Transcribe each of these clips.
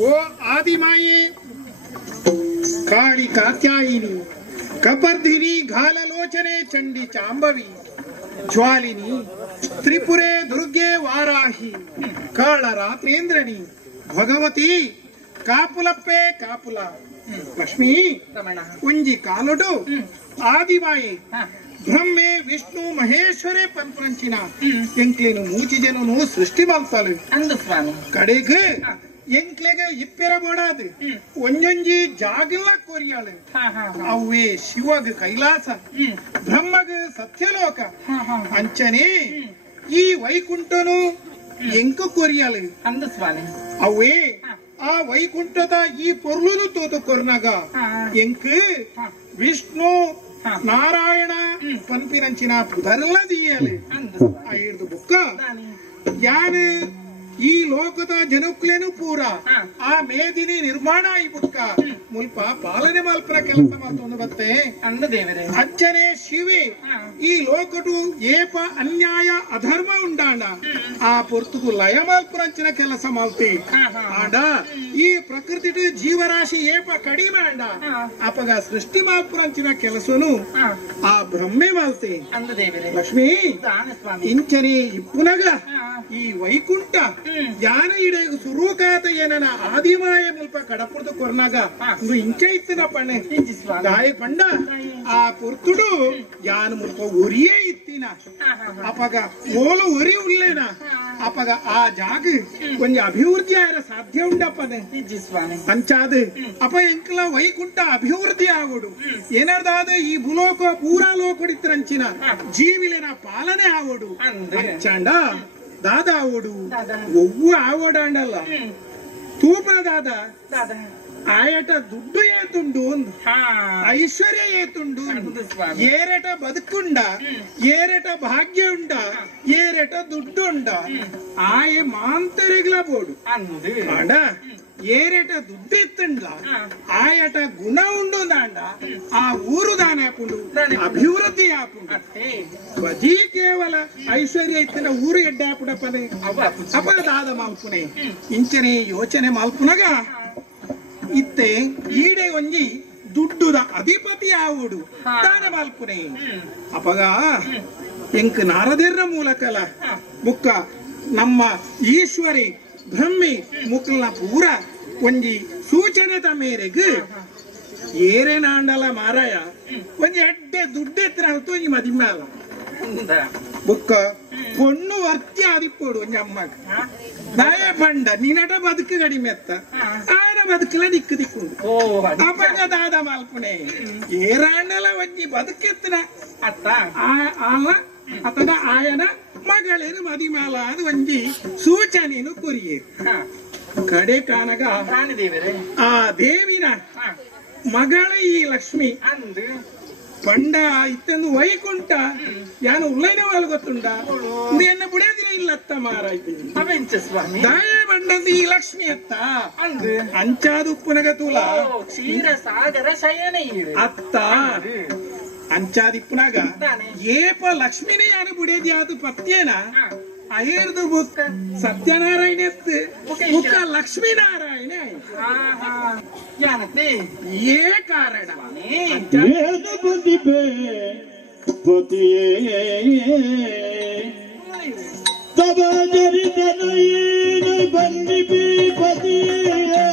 ओ आदिमाये काली कात्यायिनी कपर्धिनी घाललोचने चंडी चांबवी ज्वालिनी त्रिपुरे दुर्गे वाराही कालरात्रेंद्रनी भगवती कापुलप्पे कापुला लक्ष्मी उंजी कालुडु आदिमाये ब्रह्मे विष्णु महेश्वरे पंचंचिन ಎಂಕ್ಲೇನು ಮೂಚಿ ಜನನು ಸೃಷ್ಟಿ ಮಾಡ್ತಾಳೆ ಅಂದ ಸ್ವಾಮಿ ಕಡೆಗೆ ಎಂಕ್ಲೆಗೆ ಇಪ್ಪಿರಬೋಡಾದು ಒಂಜೊಂಜಿ ಜಾಗಲ್ಲ ಕೊರಿಯಾಳೆ ಅವೇ ಶಿವಗ ಕೈಲಾಸ ಬ್ರಹ್ಮಗ ಸತ್ಯಲೋಕ ಅಂಚನೆ ಈ ವೈಕುಂಠನು ಎಂಕು ಕೊರಿಯಾಳೆ ಅಂದ ಸ್ವಾಮಿ ಅವೇ ಆ ವೈಕುಂಠದ ಈ ಪೊರ್ಲುನು ತೋತು ಕೊರ್ನಾಗ ಎಂಕ್ ವಿಷ್ಣು ನಾರಾಯಣ ಪಂಪಿನಂಚಿನ ಪುದರೆಲ್ಲ ದೀಯಲೆ ಆ ಹಿಡ್ದು ಬುಕ್ಕ ಯಾನು ಈ ಲೋಕದ ಜನಕ್ಲೇನು ಪೂರ ಆ ಮೇದಿನಿ ನಿರ್ಮಾಣ ಈ ಬುಕ್ಕ ಮುಲ್ಪ ಪಾಲನೆ ಮಲ್ಪನ ಕೆಲಸ ಮಾಡ್ತೊಂದು ಬತ್ತೆ ಅಚ್ಚನೆ ಶಿವೆ ಈ ಲೋಕಟು ಏಪ ಅನ್ಯಾಯ ಅಧರ್ಮ ಉಂಡಾಂಡ ಆ ಪೊರ್ತುಗು ಲಯ ಮಲ್ಪನಂಚಿನ ಕೆಲಸ ಮಾಲ್ತಿ ಆಂಡ ಈ ಪ್ರಕೃತಿ ಜೀವರಾಶಿ ಏಪ ಕಡಿಮೆ ಅಂಡ ಅಪಗ ಸೃಷ್ಟಿ ಮಲ್ಪನಂಚಿನ ಕೆಲಸನು ಆ ಬ್ರಹ್ಮೆ ಮಾಲ್ತಿ ಲಕ್ಷ್ಮಿ ಇಂಚನೆ ಇಪ್ಪುನಗ ಈ ವೈಕುಂಠ ಯಾನ ಇಡೆ ಸುರೂಕಾತ ಏನನ ಆದಿಮಾಯ ಮುಲ್ಪ ಕಡಪುರ್ದು ಕೊರ್ನಾಗ ಇಂಚೆ ಇತ್ತಿನ ಪಣ್ಣೆ ದಾಯ ಪಂಡ ಆ ಪುರ್ತುಡು ಯಾನ ಮುಲ್ಪ ಒರಿಯೇ ಇತ್ತಿನ ಅಪಗ ಓಲು ಒರಿ ಉಳ್ಳೇನ ಅಪಗ ಆ ಜಾಗ ಕೊಂಚ ಅಭಿವೃದ್ಧಿ ಆಯ್ರ ಸಾಧ್ಯ ಉಂಡಪ್ಪನೆ ಅಂಚಾದ ಅಪ ಎಂಕಲ ವೈಕುಂಠ ಅಭಿವೃದ್ಧಿ ಆಗೋಡು ಏನಾರ್ದಾದ ಈ ಭೂಲೋಕ ಪೂರಾ ಲೋಕಡಿತ್ರಂಚಿನ ಜೀವಿಲಿನ ಪಾಲನೆ ಆಗೋಡು ಅಂಚಾಂಡ दादा आवडू ಒವ್ವು ಆವಡಾಂಡಲ್ಲ ತೂಪನ ದಾದ ಆಯಟ ದುಡ್ಡು ಏತುಂಡು ಐಶ್ವರ್ಯ ಏತುಂಡು ಏರಟ ಬದುಕುಂಡ ಏರಟ ಭಾಗ್ಯ ಉಂಡ ಏರಟ ದುಡ್ಡು ಉಂಡ ಆಯ ಮಾಂತರಿಗ್ಲ ಬೋಡು ಆಂಡ ಏರಟ ದುಡ್ಡು ಇತ್ತುಂಡ ಆಯಟ ಗುಣ ಉಂಡು ದಾಂಡ ಆ ಊರು ದಾನ ಆಪುಂಡು ಅಭಿವೃದ್ಧಿ ಆಪುಂಡು ಬಜಿ ಕೇವಲ ಐಶ್ವರ್ಯ ಇತ್ತಿನ ಊರು ಎಡ್ಡ ಆಪುಡಪ್ಪನೆ ಅಪ ದಾದ ಮಾಲ್ಪುನೆ ಇಂಚನೆ ಯೋಚನೆ ಮಾಲ್ಪುನಗ ಇತ್ತೆ ಈಡೆ ಒಂಜಿ ದುಡ್ಡುದ ಅಧಿಪತಿ ಆವುಡು ದಾನ ಮಾಲ್ಪುನೆ ಅಪಗ ಎಂಕ್ ನಾರದಿರ್ರ ಮೂಲಕಲ ಬುಕ್ಕ ನಮ್ಮ ಈಶ್ವರಿ ಬ್ರಹ್ಮಿ ಮುಕ್ಲನ ಪೂರ ಒಂಜಿ ಸೂಚನೆ ಮೇರೆಗೆ ಏರೇನಾಂಡಲ ಮಾರಾಯ ಒಂಜಿ ಎಡ್ಡೆ ದುಡ್ಡು ಎತ್ತರ ಅಲ್ತು ಒಂಜಿ ಮದಿಮ್ಯಾಲ ಬುಕ್ಕ ಪೊಣ್ಣು ವರ್ತಿ ಆದಿಪ್ಪೋಡು ಒಂಜಿ ಅಮ್ಮಗ ದಯ ಪಂಡ ನಿನಟ ಬದುಕು ಕಡಿಮೆ ಎತ್ತ ಆಯನ ಬದುಕಲ ದಿಕ್ಕು ದಿಕ್ಕುಂಡು ಅಪಗ ದಾದ ಮಾಲ್ಪುಣೆ ಏರಾಂಡಲ ಒಂಜಿ ಬದುಕೆತ್ತನ ಅತ್ತ ಅಲ್ಲ ಅತದ ಆಯನ ಮಗಳೇನು ಮದಿಮಾಲ ಅದು ಒಂಜಿ ಸೂಚನೆನು ಕೊರಿಯೇರು ಕಡೆ ಕಾನಗ ಆ ದೇವಿನ ಮಗಳ ಈ ಲಕ್ಷ್ಮಿ ಪಂಡ ಇತ್ತಂದು ವೈಕುಂಠ ಯಾನು ಉಳ್ಳೈನ ವಾಲ್ ಗೊತ್ತುಂಡ ಎನ್ನ ಬುಡೇದಿನ ಇಲ್ಲತ್ತ ಮಾರಾಯ್ತು ದಾಯ ಬಂಡಂದು ಈ ಲಕ್ಷ್ಮಿ ಅತ್ತ ಅಂಚಾದ ಉಪ್ಪುನಗ ತುಲ ಕ್ಷೀರ ಸಾಗರ ಶಯನ ಅತ್ತ ಅಂಚಾದಿಪ್ಪುನಾಗ ಏಪ ಲಕ್ಷ್ಮಿನೇ ಯಾರು ಬುಡೇದಿ ಅದು ಪತ್ಯೇನ ಅಯ್ಯರ್ದು ಬುಕ್ಕ ಸತ್ಯನಾರಾಯಣ ಎತ್ತು ಬುಕ್ಕ ಲಕ್ಷ್ಮೀನಾರಾಯಣ ಏ ಕಾರಣ ತಬ ಜರಿತನು ಬಂದಿ ಪತಿಯೇ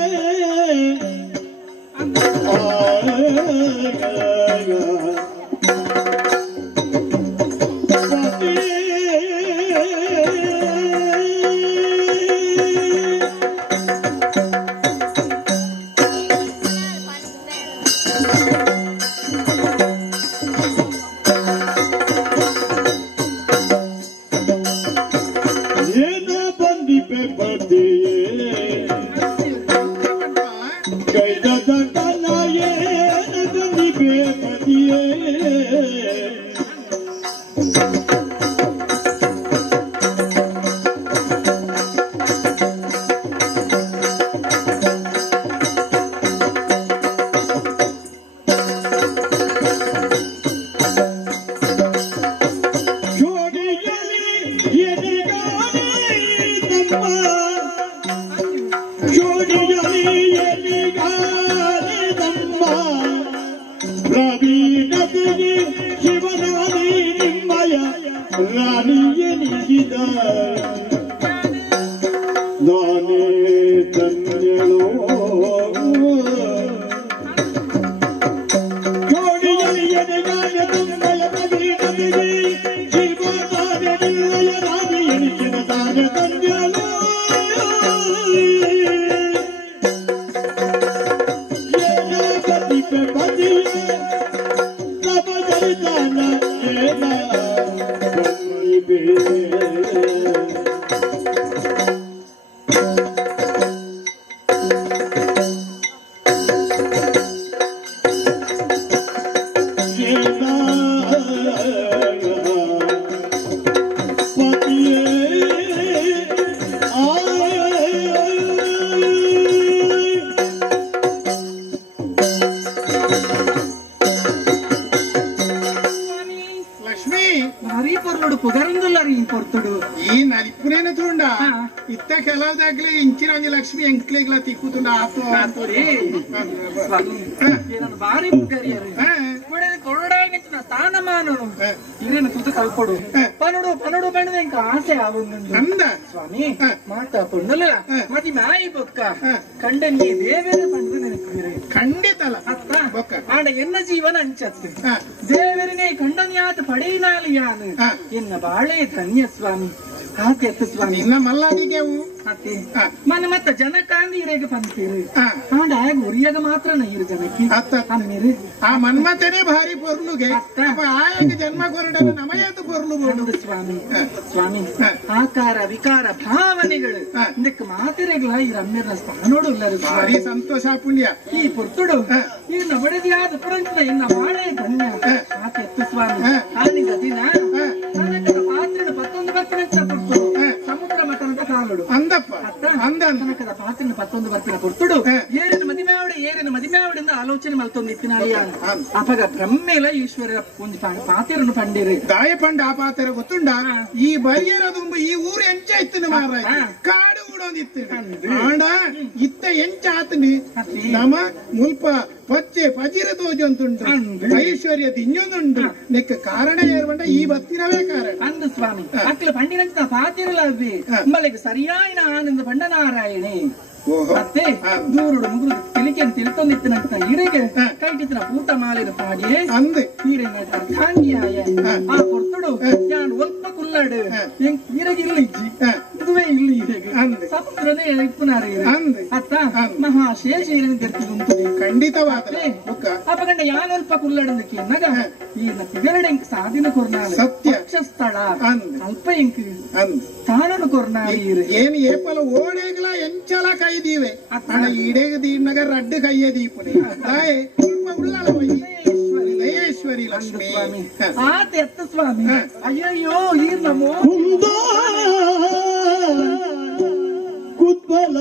ಕೆಲವದಾಗ್ಲಿ ಇಂಚಿನ ಒಂಜಿ ಲಕ್ಷ್ಮಿ ಎಂಕ್ಲಿಗ್ಲ ತಿಕ್ಕುತುಂಡ ಆತು ಬಾರಿ ಕೊರಡಾಗಿನ ಸ್ಥಾನಮಾನನು ಇರೇನು ತುತ ಕಲ್ಪಡು ಪನುಡು ಪನುಡು ಪಣದ ಇಂಕ ಆಸೆ ಆವೊಂದು ಅಂದ ಸ್ವಾಮಿ ಮಾತಾ ಪೊಂಡಲ ಮತಿ ಮಾಯಿ ಬೊಕ್ಕ ಕಂಡ ನೀ ದೇವೇರ ಪಂಡು ನೆನಪಿರೆ ಖಂಡಿತಲ್ಲ ಅತ್ತ ಆಂಡ ಎನ್ನ ಜೀವನ ಅಂಚತ್ತು ದೇವರನೇ ಕಂಡನ್ಯಾತ ಪಡೆಯಿನಾಲಿಯಾನು ಎನ್ನ ಬಾಳೆ ಧನ್ಯ ಸ್ವಾಮಿ ಆತ್ಯತ್ತು ಸ್ವಾಮಿ ಇನ್ನ ಮಲ್ಲಾದಿಗೆ ಅತ್ತೆ ಮನ ಮತ್ತ ಜನಕಾಂದಿ ಇರೆಗೆ ಪಂತೀರು ಆಂಡ ಆಗ ಉರಿಯಾಗ ಮಾತ್ರ ನೈರು ಜನಕ್ಕೆ ಅಮ್ಮಿರು ಆ ಮನ್ಮಥನೇ ಭಾರಿ ಪೊರ್ಲುಗೆ ಆಯಾಗ ಜನ್ಮ ಕೊರಡಲು ನಮಯದು ಪೊರ್ಲು ಬೋಡು ಸ್ವಾಮಿ ಸ್ವಾಮಿ ಆಕಾರ ವಿಕಾರ ಭಾವನೆಗಳು ಇದಕ್ಕೆ ಮಾತಿರೆಗಳ ಈ ರಮ್ಯರ ಸ್ಥಾನೋಡು ಇಲ್ಲರು ಭಾರಿ ಸಂತೋಷ ಪುಣ್ಯ ಈ ಪುರ್ತುಡು ಈ ನಬಡದಿಯಾದ ಪುರಂತ ಎನ್ನ ಬಾಳೆ ಧನ್ಯ ಆತ್ಯತ್ತು ಸ್ವಾಮಿ ಆನಿದ ದಿನ ನನಗದ ಪಾತ್ರದ 11 ಬರ್ತಿನ ಪುರ್ತುಡು ಸಮುದ್ರ ಮತನದ ಕಾಲುಡು ಅಂದಪ್ಪ ಅಂದ ನನಗದ ಪಾತ್ರದ 11 ಬರ್ತಿನ ಪುರ್ತುಡು ಏರಿನ ಮದಿಮಾವಡಿಂದ ಆಲೋಚನೆ ಮಲ್ತೊಂದಿತ್ತಿನ ಅಪಗ ಬ್ರಹ್ಮೇಲ ಈಶ್ವರ ಒಂದು ಪಾತಿರನ್ನು ಪಂಡಿರಿ ದಾಯ ಪಂಡ ಆ ಪಾತ್ರ ಗೊತ್ತುಂಡ ಈ ಬರಿಯರದು ಈ ಊರು ಎಂಚ ಇತ್ತಿನ ಮಾರ ಕಾಡು ಕೂಡೊಂದಿತ್ತು ಆಂಡ ಇತ್ತ ಎಂಚ ಆತನಿ ನಮ ಮುಲ್ಪ ಪಚ್ಚೆ ಪಜಿರ ತೋಜಂತುಂಟು ಐಶ್ವರ್ಯದ ಇನ್ನೊಂದುಂಟು ನೆಕ್ಕ ಕಾರಣ ಏರ್ಬಂಡ ಈ ಬತ್ತಿನವೇ ಕಾರಣ ಅಂದು ಸ್ವಾಮಿ ಅಕ್ಲ ಪಂಡಿನಂತ ಪಾತಿರಲವ್ವಿ ಮಳೆಗೆ ಸರಿಯಾಯಿನ ಆನಂದ ಪಂಡನಾರಾಯಣೆ ಮತ್ತೆ ದೂರುಡು ಮುಗುರು ತಿಳಿಕೆಯನ್ನು ತಿಳ್ಕೊಂಡಿತ್ತನಂತ ಇರೆಗೆ ಕೈಟಿತ್ತಿನ ಪೂತ ಮಾಲಿನ ಪಾಡಿಯೇ ಅಂದೆ ಈರೆನ ಅರ್ಥಾಂಗಿಯಾಯ ಆ ಪೊರ್ತುಡು ಯಾನ್ ಒಲ್ಪ ಕುಲ್ಲಡು ಇರೆಗೆ ಇಲ್ಲಿ ಇಜ್ಜಿ ಇದುವೇ ಇಲ್ಲಿ ಇರೆಗೆ ಸಮುದ್ರನೇ ಇಪ್ಪುನಾರ ಇರೆ ಅತ್ತ ಮಹಾಶೇಷ ಇರೆನ ತೆರ್ತಿದುಂಟು ಖಂಡಿತವಾದ ಅಪಗಂಡ ಯಾನ್ ಒಲ್ಪ ಕುಲ್ಲಡಂದಕ್ಕೆ ನಗ ಈನ ತಿಗರಡೆ ಇಂಕ ಸಾಧಿನ ಕೊರ್ನಾಳ ಸತ್ಯ ಸ್ಥಳ ಅಲ್ಪ ಇಂಕ ತಾನನು ಕೊರ್ನಾಳ ಇರೆ ಏನ್ ಏಪಲ ಓಡೇಗಲ ಎಂಚಲ ಕೈದೀವೆ ಅಣ್ಣ ಈಡೇಗ ದೀನಗ ರಡ್ಡು ಕೈಯೇ ದೀಪುನೆ ತಾಯೇ ಸ್ವಲ್ಪ ಉಳ್ಳಾಲ ದಯೇಶ್ವರಿ ಲಕ್ಷ್ಮಿ ಆತ ಸ್ವಾಮಿ ಅಯ್ಯಯ್ಯೋ ಈ ನಮೋ ಕುತ್ಬಲ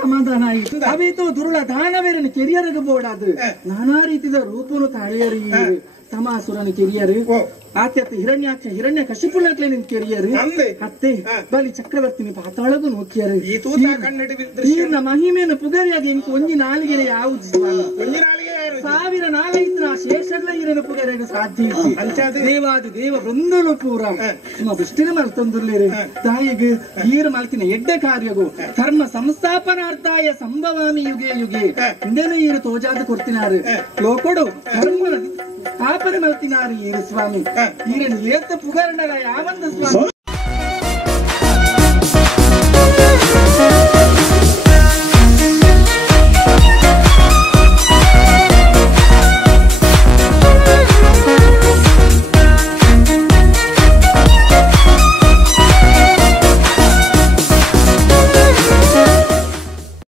ಸಮಾಧಾನ ಆಯಿತು. ಅವಿತು ದುರುಳ ದಾನವೇರನ ಕೆರಿಯರಿಗೆ ಬೋಡಾದು ನಾನಾ ರೀತಿಯ ರೂಪನು ತಾಳೆಯರು ತಮಾಸುರನ ಕೆರಿಯರು ಆತ್ಯತ ಹಿರಣ್ಯ ಕಶಿಪುನಕ್ಲೆ ನಿನ್ ಕೆರಿಯರು ಅತ್ತೆ ಬಲಿ ಚಕ್ರವರ್ತಿನಿ ಪಾತಾಳಗೂ ನೋಕಿಯರು ಈರ್ನ ಮಹಿಮೆಯನ್ನು ಪುಗರಿಯಾಗಿ ಇಂಕು ಒಂಜಿ ನಾಲಿಗೆ ಯಾವುದು ಸಾವಿರ ನಾಲೈತು ನಾ ಶೇಷಗಳ ಈರನ ಪುಗರಿಯಾಗ ಸಾಧ್ಯ ದೇವಾದಿ ದೇವ ಬೃಂದಲು ಪೂರ ನಿಮ್ಮ ದೃಷ್ಟಿನ ಮಲ್ತೊಂದುರ್ಲೇರು ತಾಯಿಗೆ ಈರು ಮಲ್ತಿನ ಎಡ್ಡೆ ಕಾರ್ಯಗು ಧರ್ಮ ಸಂಸ್ಥಾಪನಾರ್ಥಾಯ ಸಂಭವಾಮಿ ಯುಗೆ ಯುಗೆ ಹಿಂದೆನೂ ಈರು ತೋಜಾದ ಕೊಡ್ತಿನಾರು ಲೋಕೊಡು ಧರ್ಮ ಆಪರೆ ಮಲ್ತಿನಾರು ಈರು ಸ್ವಾಮಿ ಈರನ್ನು ಏತ್ತ ಪುಗರ್ಣಗ ಯಾವಂದ ಸ್ವಾಮಿ